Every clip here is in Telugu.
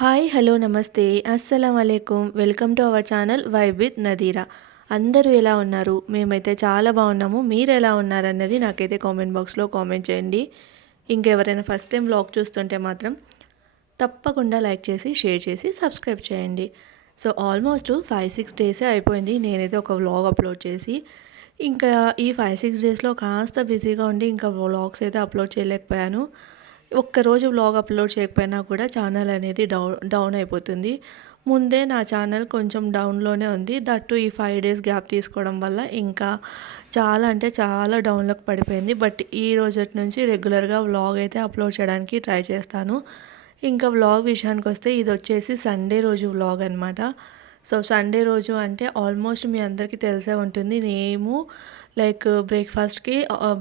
హాయ్ హలో నమస్తే అస్సలం అలైకుం welcome to our channel vibe with Nadira. అందరూ ఎలా ఉన్నారు? మేమైతే చాలా బాగున్నాము. మీరు ఎలా ఉన్నారన్నది నాకైతే కామెంట్ బాక్స్లో కామెంట్ చేయండి. ఇంకెవరైనా ఫస్ట్ టైం వ్లాగ్ చూస్తుంటే మాత్రం తప్పకుండా లైక్ చేసి షేర్ చేసి సబ్స్క్రైబ్ చేయండి. సో ఆల్మోస్ట్ 5-6 డేసే అయిపోయింది నేనైతే ఒక వ్లాగ్ అప్లోడ్ చేసి. ఇంకా ఈ 5-6 డేస్లో కాస్త బిజీగా ఉండి ఇంకా వ్లాగ్స్ అయితే అప్లోడ్ చేయలేకపోయాను. ఒక్కరోజు వ్లాగ్ అప్లోడ్ చేయకపోయినా కూడా ఛానల్ అనేది డౌన్ అయిపోతుంది. ముందే నా ఛానల్ కొంచెం డౌన్లోనే ఉంది. దట్టు ఈ 5 డేస్ గ్యాప్ తీసుకోవడం వల్ల ఇంకా చాలా అంటే చాలా డౌన్లోకి పడిపోయింది. బట్ ఈ రోజటి నుంచి రెగ్యులర్గా వ్లాగ్ అయితే అప్లోడ్ చేయడానికి ట్రై చేస్తాను. ఇంకా వ్లాగ్ విషయానికి వస్తే ఇది వచ్చేసి సండే రోజు వ్లాగ్ అనమాట. సో సండే రోజు అంటే ఆల్మోస్ట్ మీ అందరికీ తెలిసే ఉంటుంది. నేను లైక్ బ్రేక్ఫాస్ట్కి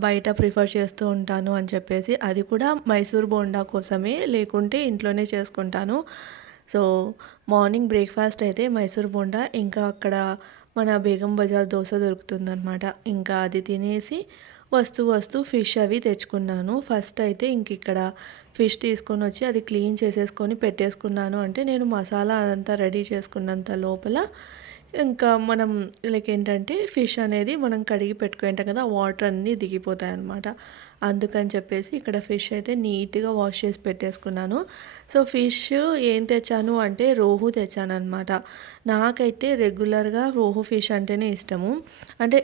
బయట ప్రిఫర్ చేస్తూ ఉంటాను అని చెప్పేసి, అది కూడా మైసూర్ బోండా కోసమే, లేకుంటే ఇంట్లోనే చేసుకుంటాను. సో మార్నింగ్ బ్రేక్ఫాస్ట్ అయితే మైసూర్ బోండా, ఇంకా అక్కడ మన బేగం బజార్ దోశ దొరుకుతుందనమాట. ఇంకా అది తినేసి వస్తూ ఫిష్ అవి తెచ్చుకున్నాను. ఫస్ట్ అయితే ఇంక ఇక్కడ ఫిష్ తీసుకొని వచ్చి అది క్లీన్ చేసేసుకొని పెట్టేసుకున్నాను. అంటే నేను మసాలా అదంతా రెడీ చేసుకున్నంత లోపల ఇంకా మనం లైక్ ఏంటంటే ఫిష్ అనేది మనం కడిగి పెట్టుకుంటాం కదా, వాటర్ అన్నీ దిగిపోతాయి అన్నమాట. అందుకని చెప్పేసి ఇక్కడ ఫిష్ అయితే నీట్గా వాష్ చేసి పెట్టేసుకున్నాను. సో ఫిష్ ఏం తెచ్చాను అంటే రోహు తెచ్చాను అనమాట. నాకైతే రెగ్యులర్గా రోహు ఫిష్ అంటేనే ఇష్టము. అంటే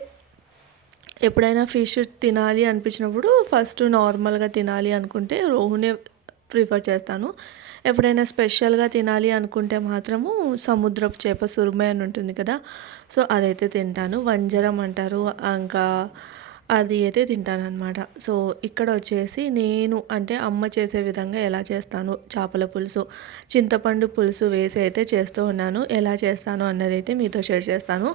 ఎప్పుడైనా ఫిష్ తినాలి అనిపించినప్పుడు ఫస్ట్ నార్మల్గా తినాలి అనుకుంటే రోహునే ప్రిఫర్ చేస్తాను. ఎప్పుడైనా స్పెషల్గా తినాలి అనుకుంటే మాత్రము సముద్రపు చేప సురుమై అని ఉంటుంది కదా, సో అదైతే తింటాను. వంజరం అంటారు, ఇంకా అది అయితే తింటానన్నమాట. సో ఇక్కడ వచ్చేసి నేను అంటే అమ్మ చేసే విధంగా ఎలా చేస్తాను చేపల పులుసు, చింతపండు పులుసు వేసి అయితే చేస్తూ ఉన్నాను. ఎలా చేస్తాను అన్నది అయితే మీతో షేర్ చేస్తాను.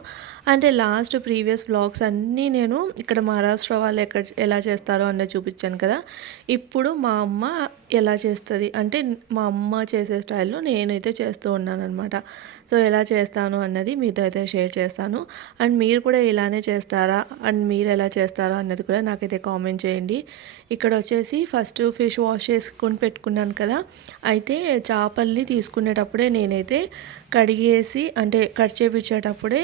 అంటే లాస్ట్ ప్రీవియస్ వ్లాగ్స్ అన్నీ నేను ఇక్కడ మహారాష్ట్ర వాళ్ళు ఎలా చేస్తారో అన్నది చూపించాను కదా. ఇప్పుడు మా అమ్మ ఎలా చేస్తుంది అంటే మా అమ్మ చేసే స్టైల్లో నేనైతే చేస్తూ ఉన్నాను అనమాట. సో ఎలా చేస్తాను అన్నది మీతో అయితే షేర్ చేస్తాను. అండ్ మీరు కూడా ఇలానే చేస్తారా, అండ్ మీరు ఎలా చేస్తారో అన్నది కూడా నాకైతే కామెంట్ చేయండి. ఇక్కడ వచ్చేసి ఫస్ట్ ఫిష్ వాష్ చేసుకొని పెట్టుకున్నాను కదా, అయితే చేపల్ని తీసుకునేటప్పుడే నేనైతే కడిగేసి అంటే కట్ చేపించేటప్పుడే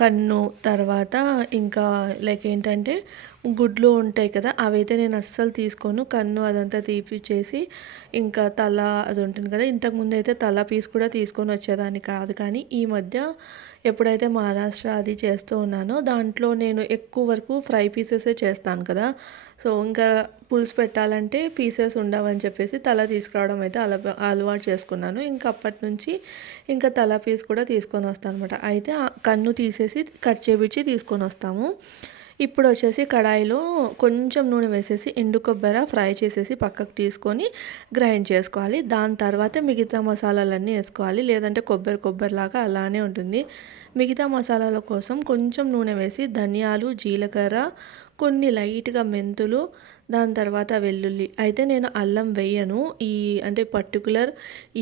కన్ను తర్వాత ఇంకా లైక్ ఏంటంటే గుడ్లు ఉంటాయి కదా, అవైతే నేను అస్సలు తీసుకోను. కన్ను అదంతా తీపిచ్చేసి ఇంకా తల అది ఉంటుంది కదా, ఇంతకుముందు అయితే తల పీస్ కూడా తీసుకొని వచ్చేదాన్ని కాదు. కానీ ఈ మధ్య ఎప్పుడైతే మహారాష్ట్ర అది చేస్తూ ఉన్నానో దాంట్లో నేను ఎక్కువ వరకు ఫ్రై పీసెసే చేస్తాను కదా. సో ఇంకా పులుసు పెట్టాలంటే పీసెస్ ఉండవని చెప్పేసి తల తీసుకురావడం అయితే అలవాటు చేసుకున్నాను. ఇంకా అప్పటి నుంచి ఇంకా తల పీస్ కూడా తీసుకొని వస్తాను అనమాట. అయితే కన్ను తీసేసి కట్ చేపించి తీసుకొని వస్తాము. ఇప్పుడు వచ్చేసి కడాయిలో కొంచెం నూనె వేసేసి ఎండు కొబ్బరి ఫ్రై చేసేసి పక్కకు తీసుకొని గ్రైండ్ చేసుకోవాలి. దాని తర్వాత మిగతా మసాలాలన్నీ వేసుకోవాలి, లేదంటే కొబ్బరిలాగా అలానే ఉంటుంది. మిగతా మసాలాల కోసం కొంచెం నూనె వేసి ధనియాలు, జీలకర్ర, కొన్ని లైట్గా మెంతులు, దాని తర్వాత వెల్లుల్లి. అయితే నేను అల్లం వేయను, ఈ అంటే పర్టికులర్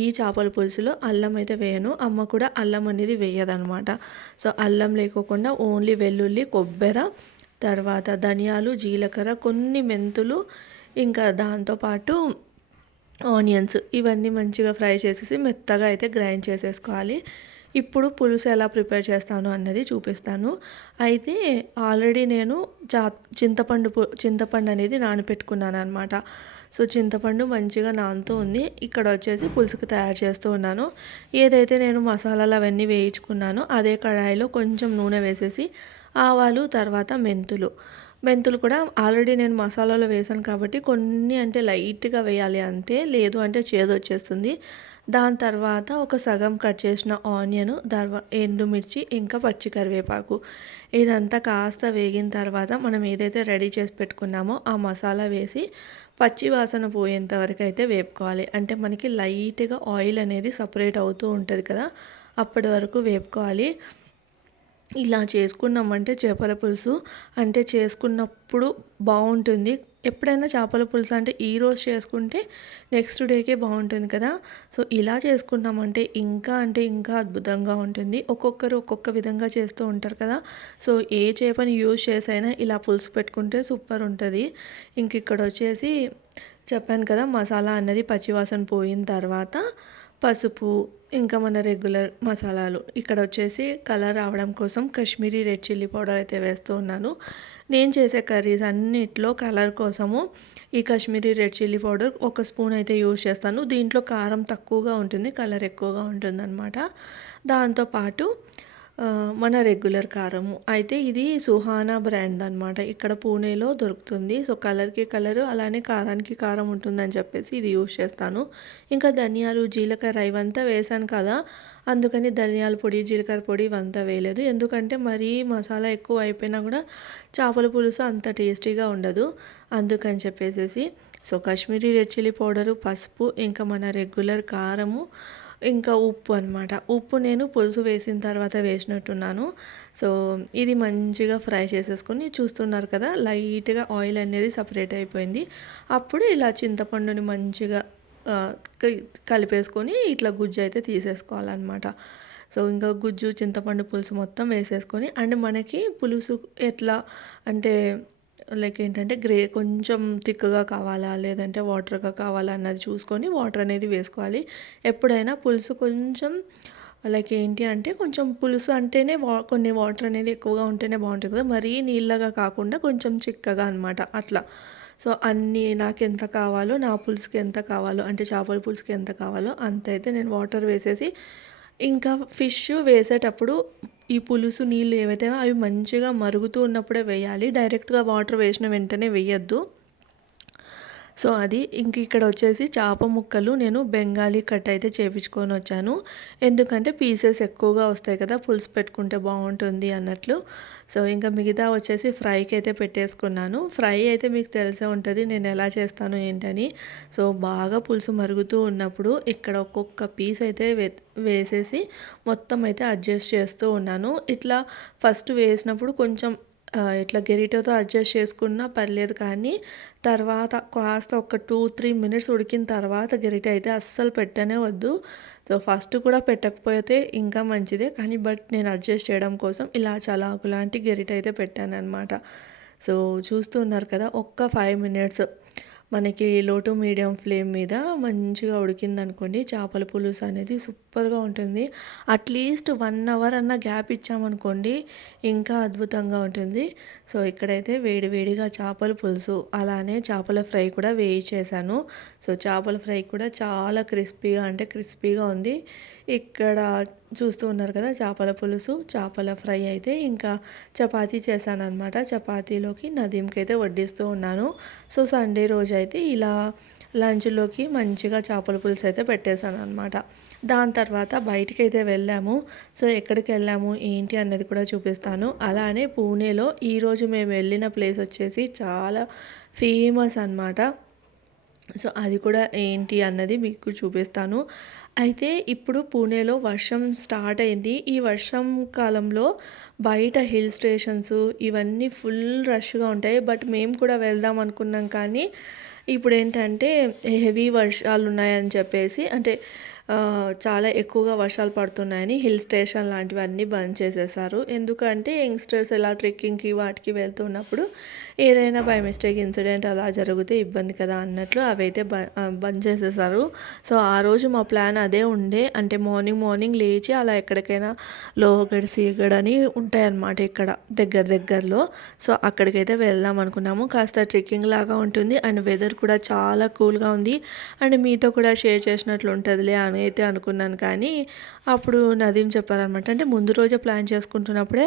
ఈ చేపల పులుసులో అల్లం అయితే వేయను. అమ్మ కూడా అల్లం అనేది వేయదనమాట. సో అల్లం లేకోకుండా ఓన్లీ వెల్లుల్లి, కొబ్బరి, తర్వాత ధనియాలు, జీలకర్ర, కొన్ని మెంతులు, ఇంకా దాంతోపాటు ఆనియన్స్, ఇవన్నీ మంచిగా ఫ్రై చేసేసి మెత్తగా అయితే గ్రైండ్ చేసేసుకోవాలి. ఇప్పుడు పులుసు ఎలా ప్రిపేర్ చేస్తాను అన్నది చూపిస్తాను. అయితే ఆల్రెడీ నేను చింతపండు అనేది నానబెట్టుకున్నాను అనమాట. సో చింతపండు మంచిగా నానుతూ ఉంది. ఇక్కడ వచ్చేసి పులుసుకు తయారు చేస్తూ ఉన్నాను. ఏదైతే నేను మసాలాలు అవన్నీ వేయించుకున్నానో అదే కడాయిలో కొంచెం నూనె వేసేసి ఆవాలు, తర్వాత మెంతులు కూడా ఆల్రెడీ నేను మసాలాలో వేసాను కాబట్టి కొన్ని అంటే లైట్గా వేయాలి అంతే, లేదు అంటే చేదు వచ్చేస్తుంది. దాని తర్వాత ఒక సగం కట్ చేసిన ఆనియన్, ఎండుమిర్చి, ఇంకా పచ్చి కరివేపాకు, ఇదంతా కాస్త వేగిన తర్వాత మనం ఏదైతే రెడీ చేసి పెట్టుకున్నామో ఆ మసాలా వేసి పచ్చి వాసన పోయేంత వరకు అయితే వేపుకోవాలి. అంటే మనకి లైట్గా ఆయిల్ అనేది సపరేట్ అవుతూ ఉంటుంది కదా, అప్పటి వరకు వేపుకోవాలి. ఇలా చేసుకున్నామంటే చేపల పులుసు అంటే చేసుకున్నప్పుడు బాగుంటుంది. ఎప్పుడైనా చేపల పులుసు అంటే ఈరోజు చేసుకుంటే నెక్స్ట్ డేకే బాగుంటుంది కదా. సో ఇలా చేసుకున్నామంటే ఇంకా అద్భుతంగా ఉంటుంది. ఒక్కొక్కరు ఒక్కొక్క విధంగా చేస్తూ ఉంటారు కదా. సో ఏ చేపని యూజ్ చేసైనా ఇలా పులుసు పెట్టుకుంటే సూపర్ ఉంటుంది. ఇంక ఇక్కడ వచ్చేసి చెప్పాను కదా మసాలా అన్నది పచ్చివాసన పోయిన తర్వాత పసుపు, ఇంకా మన రెగ్యులర్ మసాలాలు ఇక్కడ వచ్చేసి కలర్ రావడం కోసం కాశ్మీరీ రెడ్ చిల్లీ పౌడర్ అయితే వేస్తూ ఉన్నాను. నేను చేసే కర్రీస్ అన్నిట్లో కలర్ కోసము ఈ కాశ్మీరీ రెడ్ చిల్లీ పౌడర్ ఒక స్పూన్ అయితే యూజ్ చేస్తాను. దీంట్లో కారం తక్కువగా ఉంటుంది, కలర్ ఎక్కువగా ఉంటుందన్నమాట. దాంతోపాటు మన రెగ్యులర్ కారము అయితే ఇది సుహానా బ్రాండ్ అనమాట. ఇక్కడ పూణేలో దొరుకుతుంది. సో కలర్కి కలరు అలానే కారానికి కారం ఉంటుందని చెప్పేసి ఇది యూజ్ చేస్తాను. ఇంకా ధనియాలు, జీలకర్ర ఇవంతా వేసాను కదా, అందుకని ధనియాల పొడి, జీలకర్ర పొడి ఇవంతా వేయలేదు. ఎందుకంటే మరీ మసాలా ఎక్కువ అయిపోయినా కూడా చేపల పులుసు అంత టేస్టీగా ఉండదు. అందుకని చెప్పేసి so Kashmiri red chilli powder, పసుపు, ఇంకా మన రెగ్యులర్ కారము, ఇంకా ఉప్పు అనమాట. ఉప్పు నేను పులుసు వేసిన తర్వాత వేసినట్టున్నాను. సో ఇది మంచిగా ఫ్రై చేసేసుకొని చూస్తున్నారు కదా, లైట్గా ఆయిల్ అనేది సపరేట్ అయిపోయింది. అప్పుడు ఇలా చింతపండుని మంచిగా కలిపేసుకొని ఇట్లా గుజ్జు అయితే తీసేసుకోవాలన్నమాట. సో ఇంకా గుజ్జు, చింతపండు పులుసు మొత్తం వేసేసుకొని, అండ్ మనకి పులుసు ఎట్లా అంటే లైక్ ఏంటంటే కొంచెం థిక్గా కావాలా లేదంటే వాటర్గా కావాలా అన్నది చూసుకొని వాటర్ అనేది వేసుకోవాలి. ఎప్పుడైనా పులుసు కొంచెం లైక్ ఏంటి అంటే కొంచెం పులుసు అంటేనే కొన్ని వాటర్ అనేది ఎక్కువగా ఉంటేనే బాగుంటుంది కదా, మరీ నీళ్ళగా కాకుండా కొంచెం చిక్కగా అనమాట అట్లా. సో అన్నీ నాకు ఎంత కావాలో, నా పులుసుకి ఎంత కావాలో అంటే చేపల పులుసుకి ఎంత కావాలో అంత అయితే నేను వాటర్ వేసేసి, ఇంకా ఫిష్ వేసేటప్పుడు ఈ పులుసు నీళ్ళు ఏవైతే అవి మంచిగా మరుగుతూ ఉన్నప్పుడే వేయాలి. డైరెక్ట్గా వాటర్ వేసిన వెంటనే వేయద్దు. సో అది ఇంక ఇక్కడ వచ్చేసి చేప ముక్కలు నేను బెంగాలీ కట్ అయితే చేపించుకొని వచ్చాను. ఎందుకంటే పీసెస్ ఎక్కువగా వస్తాయి కదా, పులుసు పెట్టుకుంటే బాగుంటుంది అన్నట్లు. సో ఇంకా మిగతా వచ్చేసి ఫ్రైకి అయితే పెట్టేసుకున్నాను. ఫ్రై అయితే మీకు తెలిసే ఉంటుంది నేను ఎలా చేస్తాను ఏంటని. సో బాగా పులుసు మరుగుతూ ఉన్నప్పుడు ఇక్కడ ఒక్కొక్క పీస్ అయితే వేసేసి మొత్తం అయితే అడ్జస్ట్ చేస్తూ ఉన్నాను. ఇట్లా ఫస్ట్ వేసినప్పుడు కొంచెం ఇట్లా గెరిటోతో అడ్జస్ట్ చేసుకున్నా పర్లేదు, కానీ తర్వాత కాస్త ఒక 2-3 మినిట్స్ ఉడికిన తర్వాత గెరిట అయితే అస్సలు పెట్టనే వద్దు. సో ఫస్ట్ కూడా పెట్టకపోతే ఇంకా మంచిదే, కానీ నేను అడ్జస్ట్ చేయడం కోసం ఇలా చలాకు లాంటి గెరిట అయితే పెట్టాను అనమాట. సో చూస్తున్నారు కదా, ఒక్క 5 మినిట్స్ మనకి లో టు మీడియం ఫ్లేమ్ మీద మంచిగా ఉడికిందనుకోండి, చేపల పులుసు అనేది సూపర్గా ఉంటుంది. అట్లీస్ట్ 1 అవర్ అన్న గ్యాప్ ఇచ్చామనుకోండి ఇంకా అద్భుతంగా ఉంటుంది. సో ఇక్కడైతే వేడివేడిగా చేపల పులుసు అలానే చేపల ఫ్రై కూడా వేయించేసాను. సో చేపల ఫ్రై కూడా చాలా క్రిస్పీగా ఉంది. ఇక్కడ చూస్తూ ఉన్నారు కదా, చేపల పులుసు, చేపల ఫ్రై అయితే ఇంకా చపాతీ చేశాను అనమాట. చపాతీలోకి నదీంకి అయితే వడ్డిస్తూ ఉన్నాను. సో సండే రోజు అయితే ఇలా లంచ్లోకి మంచిగా చేపల పులుసు అయితే పెట్టేశాను అనమాట. దాని తర్వాత బయటికి అయితే వెళ్ళాము. సో ఎక్కడికి వెళ్ళాము ఏంటి అన్నది కూడా చూపిస్తాను. అలానే పూణేలో ఈరోజు మేము వెళ్ళిన ప్లేస్ వచ్చేసి చాలా ఫేమస్ అనమాట. సో అది కూడా ఏంటి అన్నది మీకు చూపిస్తాను. అయితే ఇప్పుడు పూణేలో వర్షం స్టార్ట్ అయింది. ఈ వర్షం కాలంలో బయట హిల్ స్టేషన్స్ ఇవన్నీ ఫుల్ రష్గా ఉంటాయి. బట్ మేము కూడా వెళ్దాం అనుకున్నాం, కానీ ఇప్పుడు ఏంటంటే హెవీ వర్షాలు ఉన్నాయని చెప్పేసి, అంటే చాలా ఎక్కువగా వర్షాలు పడుతున్నాయని హిల్ స్టేషన్ లాంటివన్నీ బంద్ చేసేసారు. ఎందుకంటే యంగ్స్టర్స్ ఇలా ట్రెక్కింగ్కి వాటికి వెళ్తున్నప్పుడు ఏదైనా బై మిస్టేక్ ఇన్సిడెంట్ అలా జరిగితే ఇబ్బంది కదా అన్నట్లు అవైతే బంద్ చేసేసారు. సో ఆ రోజు మా ప్లాన్ అదే ఉండే, అంటే మార్నింగ్ లేచి అలా ఎక్కడికైనా లోహగఢ్, సియగఢ్ అని ఉంటాయన్నమాట ఇక్కడ దగ్గరలో. సో అక్కడికైతే వెళ్దాం అనుకున్నాము. కాస్త ట్రెక్కింగ్ లాగా ఉంటుంది అండ్ వెదర్ కూడా చాలా కూల్గా ఉంది. అండ్ మీతో కూడా షేర్ చేసినట్లు ఉంటుందిలే అని అయితే అనుకున్నాను, కానీ అప్పుడు నదీం చెప్పారనమాట. అంటే ముందు రోజే ప్లాన్ చేసుకుంటున్నప్పుడే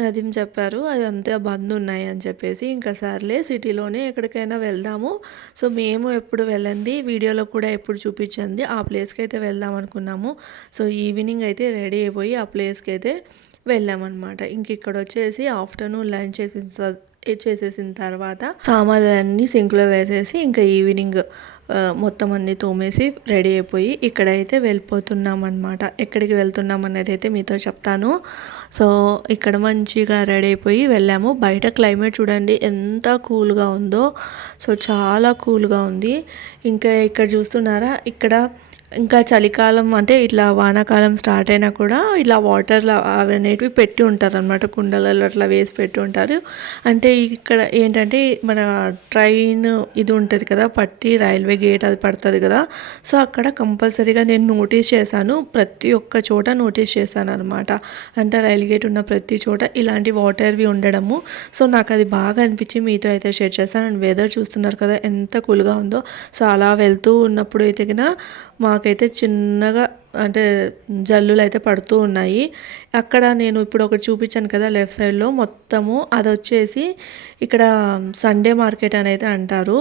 నదీం చెప్పారు అది అంతా బంద్ ఉన్నాయి అని చెప్పేసి. ఇంకా సర్లే సిటీలోనే ఎక్కడికైనా వెళ్దాము. సో మేము ఎప్పుడు వెళ్ళండి, వీడియోలో కూడా ఎప్పుడు చూపించింది ఆ ప్లేస్కి అయితే వెళ్దాం అనుకున్నాము. సో ఈవినింగ్ అయితే రెడీ అయిపోయి ఆ ప్లేస్కి అయితే వెళ్ళామన్నమాట. ఇంక ఇక్కడ వచ్చేసి ఆఫ్టర్నూన్ లంచ్ చేసేసిన తర్వాత సామాన్లన్నీ సింక్లో వేసేసి ఇంకా ఈవినింగ్ మొత్తం అన్నీ తోమేసి రెడీ అయిపోయి ఇక్కడైతే వెళ్ళిపోతున్నాం అనమాట. ఎక్కడికి వెళ్తున్నాం అనేది అయితే మీతో చెప్తాను. సో ఇక్కడ మంచిగా రెడీ అయిపోయి వెళ్ళాము. బయట క్లైమేట్ చూడండి ఎంత కూల్గా ఉందో. సో చాలా కూల్గా ఉంది. ఇంకా ఇక్కడ చూస్తున్నారా, ఇక్కడ ఇంకా చలికాలం అంటే ఇట్లా వానాకాలం స్టార్ట్ అయినా కూడా ఇలా వాటర్‌లో అవి అనేటివి పెట్టి ఉంటారనమాట. కుండలలో అట్లా వేసి పెట్టి ఉంటారు. అంటే ఇక్కడ ఏంటంటే మన ట్రైన్ ఇది ఉంటది కదా! పట్టి రైల్వే గేట్ అది పడతది కదా! సో, అక్కడ కంపల్సరీగా నేను నోటీస్ చేశాను. ప్రతి ఒక్క చోట నోటీస్ చేశాననమాట. అంటే రైలు గేట్ ఉన్న ప్రతి చోట ఇలాంటి వాటర్‌వి ఉండడము. సో, నాకది బాగా అనిపించి మీతో అయితే షేర్ చేశాను. అండ్ వెదర్ చూస్తున్నారు కదా! ఎంత కూల్‌గా ఉందో. సో, అలా వెళ్తూ ఉన్నప్పుడు అయితే గిన మాకైతే చిన్నగా అంటే జల్లులైతే పడుతూ ఉన్నాయి. అక్కడ నేను ఇప్పుడు ఒకటి చూపించాను కదా! లెఫ్ట్ సైడ్‌లో మొత్తము అదొచ్చేసి ఇక్కడ సండే మార్కెట్ అనైతే అంటారు.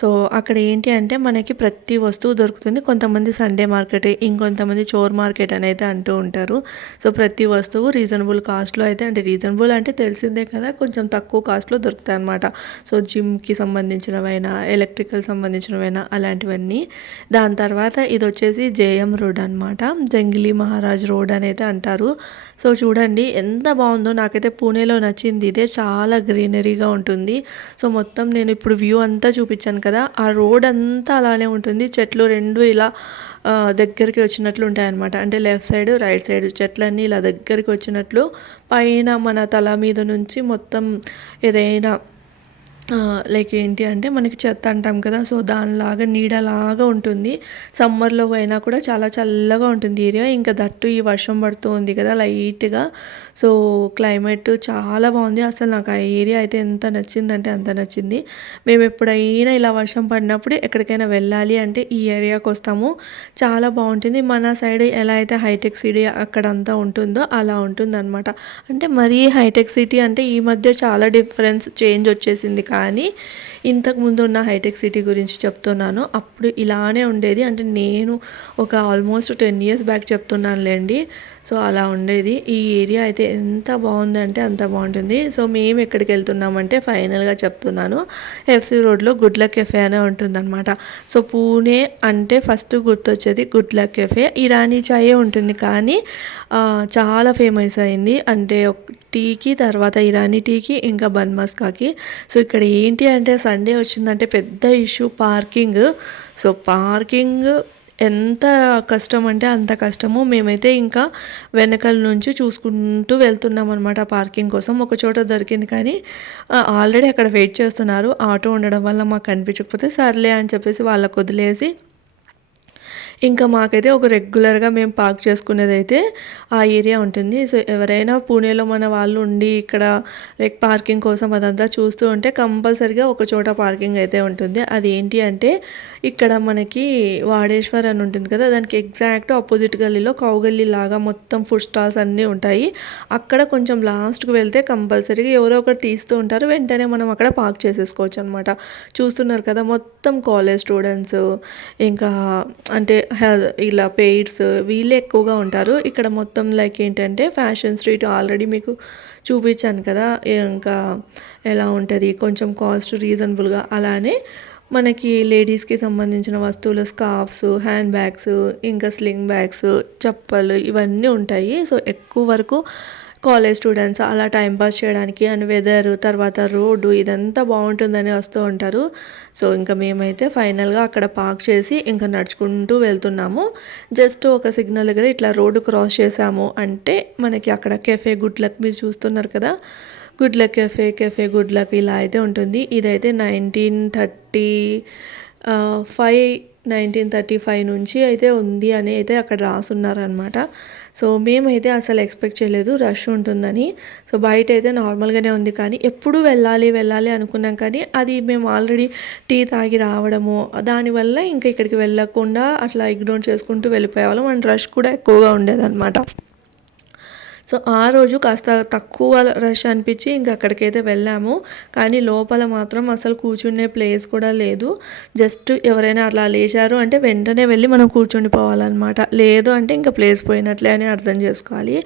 సో, అక్కడ ఏంటి అంటే మనకి ప్రతి వస్తువు దొరుకుతుంది. కొంతమంది సండే మార్కెట్, ఇంకొంతమంది చోర్ మార్కెట్ అనైతే అంటూ ఉంటారు. సో, ప్రతి వస్తువు రీజనబుల్ కాస్ట్‌లో అయితే అంటే రీజనబుల్ అంటే తెలిసిందే కదా! కొంచెం తక్కువ కాస్ట్‌లో దొరుకుతాయన్నమాట. సో, జిమ్‌కి సంబంధించినవైనా, ఎలక్ట్రికల్ సంబంధించినవైనా అలాంటివన్నీ. దాని తర్వాత ఇదొచ్చేసి జేఎం రోడ్ అనమాట. జంగిలీ మహారాజ్ రోడ్ అనైతే అంటారు. సో, చూడండి ఎంత బాగుందో. నాకైతే పూణేలో నచ్చింది ఇదే. చాలా గ్రీనరీగా ఉంటుంది. సో, మొత్తం నేను ఇప్పుడు వ్యూ అంతా చూపించాను కదా! ఆ రోడ్ అంతా అలానే ఉంటుంది. చెట్లు 2 ఇలా దగ్గరికి వచ్చినట్లు ఉంటాయన్నమాట. అంటే లెఫ్ట్ సైడ్, రైట్ సైడ్ చెట్లన్నీ ఇలా దగ్గరికి వచ్చినట్లు పైన మన తల మీద నుంచి మొత్తం ఏదైనా లైక్ ఏంటి అంటే మనకి చెత్త అంటాం కదా! సో, దానిలాగా నీడలాగా ఉంటుంది. సమ్మర్‌లో అయినా కూడా చాలా చల్లగా ఉంటుంది ఏరియా. ఇంకా దట్టు ఈ వర్షం పడుతూ ఉంది కదా లైట్‌గా. సో, క్లైమేట్ చాలా బాగుంది. అసలు నాకు ఆ ఏరియా అయితే ఎంత నచ్చిందంటే అంత నచ్చింది. మేము ఎప్పుడైనా ఇలా వర్షం పడినప్పుడు ఎక్కడికైనా వెళ్ళాలి అంటే ఈ ఏరియాకి వస్తాము. చాలా బాగుంటుంది. మన సైడ్ ఎలా అయితే హైటెక్ సిటీ అక్కడంతా ఉంటుందో అలా ఉంటుందన్నమాట. అంటే మరీ హైటెక్ సిటీ అంటే ఈ మధ్య చాలా డిఫరెన్స్ చేంజ్ వచ్చేసింది. కానీ ఇంతకుముందు ఉన్న హైటెక్ సిటీ గురించి చెప్తున్నాను. అప్పుడు ఇలానే ఉండేది. అంటే నేను ఒక ఆల్మోస్ట్ 10 ఇయర్స్ బ్యాక్ చెప్తున్నానులేండి. సో, అలా ఉండేది. ఈ ఏరియా అయితే ఎంత బాగుందంటే అంత బాగుంటుంది. సో, మేము ఎక్కడికి వెళ్తున్నామంటే ఫైనల్గా చెప్తున్నాను. ఎఫ్‌సి రోడ్లో గుడ్ లక్ కెఫే అనే ఉంటుందన్నమాట. సో, పూణే అంటే ఫస్ట్ గుర్తొచ్చేది గుడ్ లక్ కెఫే. ఇరానీ చాయే ఉంటుంది కానీ చాలా ఫేమస్ అయింది. అంటే టీకి, తర్వాత ఇరానీ టీకి, ఇంకా బన్ మస్కాకి. సో, ఇక్కడ ఏంటి అంటే సండే వచ్చిందంటే పెద్ద ఇష్యూ పార్కింగ్. సో, పార్కింగ్ ఎంత కష్టం అంటే అంత కష్టము. మేమైతే ఇంకా వెనకాల నుంచి చూసుకుంటూ వెళ్తున్నాం అనమాట పార్కింగ్ కోసం. ఒక చోట దొరికింది కానీ ఆల్రెడీ అక్కడ వెయిట్ చేస్తున్నారు. ఆటో ఉండడం వల్ల మాకు కనిపించకపోతే సర్లే అని చెప్పేసి వాళ్ళకు వదిలేసి ఇంకా మాకైతే ఒక రెగ్యులర్‌గా మేము పార్క్ చేసుకునేదైతే ఆ ఏరియా ఉంటుంది. సో, ఎవరైనా పూణేలో మన వాళ్ళు ఉండి ఇక్కడ లైక్ పార్కింగ్ కోసం అదంతా చూస్తూ ఉంటే కంపల్సరీగా ఒక చోట పార్కింగ్ అయితే ఉంటుంది. అది ఏంటి అంటే ఇక్కడ మనకి వాడేశ్వర్ అని ఉంటుంది కదా! దానికి ఎగ్జాక్ట్ ఆపోజిట్ గల్లీలో కౌగల్లీ లాగా మొత్తం ఫుడ్ స్టాల్స్ అన్నీ ఉంటాయి. అక్కడ కొంచెం లాస్ట్‌కి వెళ్తే కంపల్సరీగా ఎవరో ఒకరు తీస్తూ ఉంటారు. వెంటనే మనం అక్కడ పార్క్ చేసేసుకోవచ్చు అనమాట. చూస్తున్నారు కదా! మొత్తం కాలేజ్ స్టూడెంట్స్ ఇంకా అంటే ఇలా పెయిర్స్ వీళ్ళే ఎక్కువగా ఉంటారు. ఇక్కడ మొత్తం లైక్ ఏంటంటే ఫ్యాషన్ స్ట్రీట్ ఆల్రెడీ మీకు చూపించాను కదా! ఇంకా ఎలా ఉంటుంది కొంచెం కాస్ట్ రీజనబుల్‌గా. అలానే మనకి లేడీస్‌కి సంబంధించిన వస్తువులు స్కార్ఫ్స్, హ్యాండ్ బ్యాగ్స్, ఇంకా స్లింగ్ బ్యాగ్స్, చెప్పలు ఇవన్నీ ఉంటాయి. సో, ఎక్కువ వరకు కాలేజ్ స్టూడెంట్స్ అలా టైం పాస్ చేయడానికి అండ్ వెదర్ తర్వాత రోడ్డు ఇదంతా బాగుంటుందని వస్తూ ఉంటారు. సో, ఇంకా మేమైతే ఫైనల్గా అక్కడ పార్క్ చేసి ఇంకా నడుచుకుంటూ వెళ్తున్నాము. జస్ట్ ఒక సిగ్నల్ దగ్గర ఇట్లా రోడ్డు క్రాస్ చేసాము అంటే మనకి అక్కడ కెఫే గుడ్ లక్ మీరు చూస్తున్నారు కదా! Good luck cafe good luck ఇలా అయితే ఉంటుంది. ఇదైతే 1935 నుంచి అయితే ఉంది అని అయితే అక్కడ రాసున్నారనమాట. సో, మేమైతే అసలు ఎక్స్పెక్ట్ చేయలేదు రష్ ఉంటుందని. సో, బయట అయితే నార్మల్గానే ఉంది కానీ ఎప్పుడు వెళ్ళాలి అనుకున్నాం కానీ అది మేము ఆల్రెడీ టీ తాగి రావడము దానివల్ల ఇంకా ఇక్కడికి వెళ్ళకుండా అట్లా ఇగ్నోర్ చేసుకుంటూ వెళ్ళిపోయేవాళ్ళం. అండ్ రష్ కూడా ఎక్కువగా ఉండేదన్నమాట. సో, ఆ రోజు కాస్త తక్కువ రష్ అనిపించి ఇంక అక్కడికైతే వెళ్ళాము. కానీ లోపల మాత్రం అసలు కూర్చునే ప్లేస్ కూడా లేదు. జస్ట్ ఎవరైనా అట్లా లేచారు అంటే వెంటనే వెళ్ళి మనం కూర్చుండిపోవాలన్నమాట. లేదు అంటే ఇంకా ప్లేస్ పోయినట్లే అని అర్థం చేసుకోవాలి.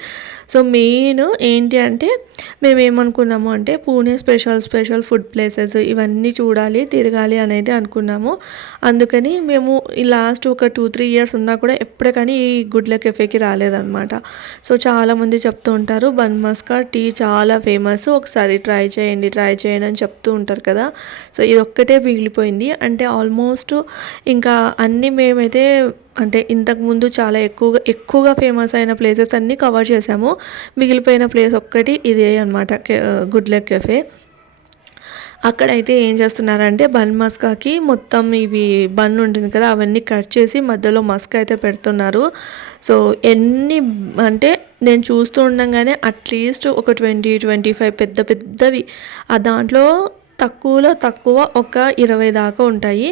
సో, మెయిన్ ఏంటి అంటే మేమేమనుకున్నాము అంటే పూణే స్పెషల్ ఫుడ్ ప్లేసెస్ ఇవన్నీ చూడాలి, తిరగాలి అనేది అనుకున్నాము. అందుకని మేము ఈ లాస్ట్ ఒక 2-3 ఇయర్స్ ఉన్నా కూడా ఎప్పుడే కానీ ఈ గుడ్ లక్ కెఫేకి రాలేదన్నమాట. సో, చాలామంది చెప్తూ ఉంటారు బన్ మస్కా టీ చాలా ఫేమస్, ఒకసారి ట్రై చేయండి అని చెప్తూ ఉంటారు కదా. సో, ఇది ఒక్కటే మిగిలిపోయింది. అంటే ఆల్మోస్ట్ ఇంకా అన్నీ మేమైతే అంటే ఇంతకుముందు చాలా ఎక్కువగా ఫేమస్ అయిన ప్లేసెస్ అన్నీ కవర్ చేసాము. మిగిలిపోయిన ప్లేస్ ఒక్కటి ఇదే అనమాట, గుడ్ లక్ కెఫే. అక్కడైతే ఏం చేస్తున్నారంటే బన్ మస్కాకి మొత్తం ఇవి బన్ ఉంటుంది కదా, అవన్నీ కట్ చేసి మధ్యలో మస్క్ అయితే పెడుతున్నారు. సో ఎన్ని అంటే నేను చూస్తూ ఉండగానే అట్లీస్ట్ ఒక 20-25 పెద్ద పెద్దవి, ఆ దాంట్లో తక్కువలో తక్కువ ఒక 20 దాకా ఉంటాయి.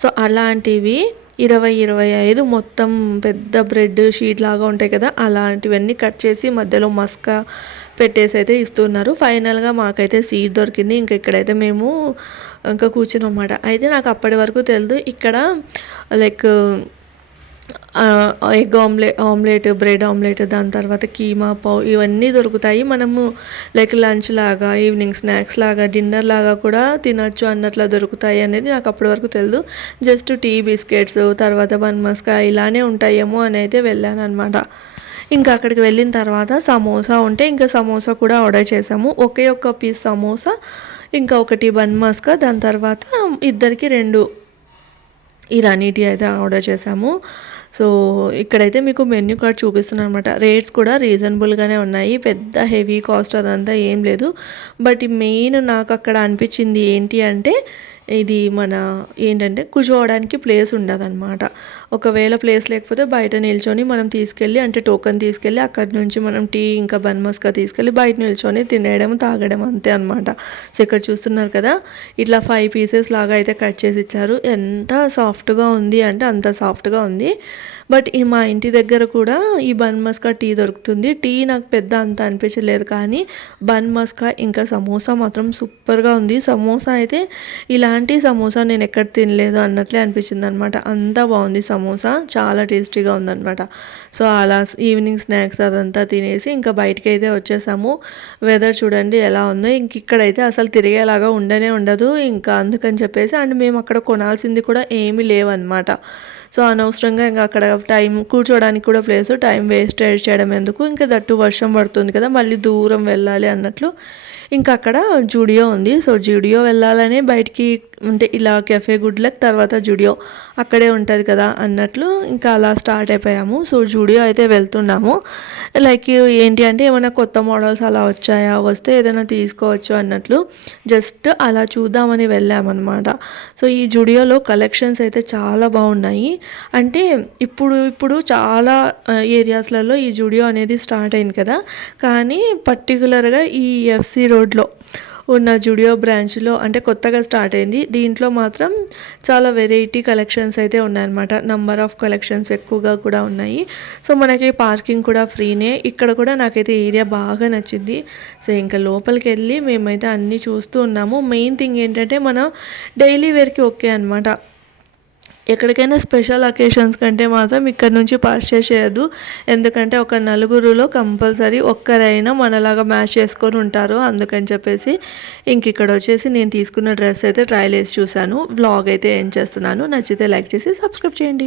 సో అలాంటివి 20-25 మొత్తం పెద్ద బ్రెడ్ షీట్ లాగా ఉంటాయి కదా, అలాంటివన్నీ కట్ చేసి మధ్యలో మస్కా పెట్టేసి అయితే ఇస్తున్నారు. ఫైనల్గా మాకైతే సీట్ దొరికింది. ఇంక ఇక్కడైతే మేము ఇంకా కూర్చున్నమాట. అయితే నాకు అప్పటి వరకు తెలియదు ఇక్కడ like egg omelette, bread omelette, దాని తర్వాత కీమా పావ్ ఇవన్నీ దొరుకుతాయి. మనము లైక్ లంచ్ లాగా, ఈవినింగ్ స్నాక్స్ లాగా, డిన్నర్ లాగా కూడా తినచ్చు అన్నట్లు దొరుకుతాయి అనేది నాకు అప్పటి వరకు తెలియదు. జస్ట్ టీ, బిస్కెట్స్, తర్వాత బన్ మస్కా ఇలానే ఉంటాయేమో అని అయితే వెళ్ళాను అనమాట. ఇంకా అక్కడికి వెళ్ళిన తర్వాత సమోసా ఉంటే ఇంకా సమోసా కూడా ఆర్డర్ చేసాము. ఒకే ఒక్క పీస్ సమోసా, ఇంకా ఒకటి బన్ మస్కా, దాని తర్వాత ఇద్దరికి 2 ఇరానీ టీ అయితే ఆర్డర్ చేసాము. సో ఇక్కడైతే మీకు మెన్యూ కార్డ్ చూపిస్తున్నాను అనమాట. రేట్స్ కూడా రీజనబుల్గానే ఉన్నాయి, పెద్ద హెవీ కాస్ట్ అదంతా ఏం లేదు. బట్ మెయిన్ నాకు అక్కడ అనిపించింది ఏంటి అంటే, ఇది మన ఏంటంటే కూర్చోవడానికి ప్లేస్ ఉండదన్నమాట. ఒకవేళ ప్లేస్ లేకపోతే బయట నిల్చొని మనం తీసుకెళ్ళి, అంటే టోకెన్ తీసుకెళ్ళి అక్కడి నుంచి మనం టీ ఇంకా బన్ మస్కా తీసుకెళ్ళి బయట నిల్చొని తినేయడం, తాగడం అంతే అనమాట. సో ఇక్కడ చూస్తున్నారు కదా, ఇట్లా 5 పీసెస్ లాగా అయితే కట్ చేసి ఇచ్చారు. ఎంత సాఫ్ట్గా ఉంది అంటే అంత సాఫ్ట్గా ఉంది. బట్ ఈ మా ఇంటి దగ్గర కూడా ఈ బన్ మస్కా టీ దొరుకుతుంది. టీ నాకు పెద్ద అంత అనిపించలేదు, కానీ బన్ మస్కా ఇంకా సమోసా మాత్రం సూపర్గా ఉంది. సమోసా అయితే ఇలాంటి సమోసా నేను ఎక్కడ తినలేదు అన్నట్లే అనిపించింది అనమాట. అంతా బాగుంది సమోసా, చాలా టేస్టీగా ఉందన్నమాట. సో అలా ఈవినింగ్ స్నాక్స్ అదంతా తినేసి ఇంకా బయటికి అయితే వచ్చేసాము. వెదర్ చూడండి ఎలా ఉందో. ఇంక ఇక్కడైతే అసలు తిరిగేలాగా ఉండదు. ఇంకా అందుకని చెప్పేసి అండ్ మేము అక్కడ కొనాల్సింది కూడా ఏమీ లేవన్నమాట. సో అనవసరంగా ఇంకా అక్కడ టైం కూర్చోడానికి కూడా ప్లేస్, టైం వేస్ట్ చేయడం ఎందుకు, ఇంకా దట్టు వర్షం పడుతుంది కదా, మళ్ళీ దూరం వెళ్ళాలి అన్నట్లు ఇంకా అక్కడ జూడియో ఉంది. సో జూడియో వెళ్ళాలని బయటికి అంటే ఇలా కెఫే గుడ్ లక్ తర్వాత జూడియో అక్కడే ఉంటుంది కదా అన్నట్లు ఇంకా అలా స్టార్ట్ అయిపోయాము. సో జూడియో అయితే వెళ్తున్నాము. లైక్ ఏంటి అంటే ఏమైనా కొత్త మోడల్స్ అలా వచ్చాయా, వస్తే ఏదైనా తీసుకోవచ్చు అన్నట్లు జస్ట్ అలా చూద్దామని వెళ్ళామన్నమాట. సో ఈ జూడియోలో కలెక్షన్స్ అయితే చాలా బాగున్నాయి. అంటే ఇప్పుడు చాలా ఏరియాస్లలో ఈ జూడియో అనేది స్టార్ట్ అయింది కదా, కానీ పర్టికులర్గా ఈ ఎఫ్సి రోడ్లో ఉన్న జూడియో బ్రాంచ్లో అంటే కొత్తగా స్టార్ట్ అయింది. దీంట్లో మాత్రం చాలా వెరైటీ కలెక్షన్స్ అయితే ఉన్నాయన్నమాట. నంబర్ ఆఫ్ కలెక్షన్స్ ఎక్కువగా కూడా ఉన్నాయి. సో మనకి పార్కింగ్ కూడా ఫ్రీనే. ఇక్కడ కూడా నాకైతే ఏరియా బాగా నచ్చింది. సో ఇంకా లోపలికి వెళ్ళి మేమైతే అన్నీ చూస్తూ ఉన్నాము. మెయిన్ థింగ్ ఏంటంటే మనం డైలీ వేర్కి ఓకే అనమాట. ఎక్కడికైనా స్పెషల్ అకేషన్స్ కంటే మాత్రం ఇక్కడ నుంచి పర్చేస్ చేయొద్దు. ఎందుకంటే ఒక నలుగురులో కంపల్సరీ ఒక్కరైనా మనలాగా మ్యాచ్ చేసుకొని ఉంటారు. అందుకని చెప్పేసి ఇంక ఇక్కడ వచ్చేసి నేను తీసుకున్న డ్రెస్ అయితే ట్రైల్ వేసి చూశాను. వ్లాగ్ అయితే ఏం చేస్తున్నాను, నచ్చితే లైక్ చేసి సబ్స్క్రైబ్ చేయండి.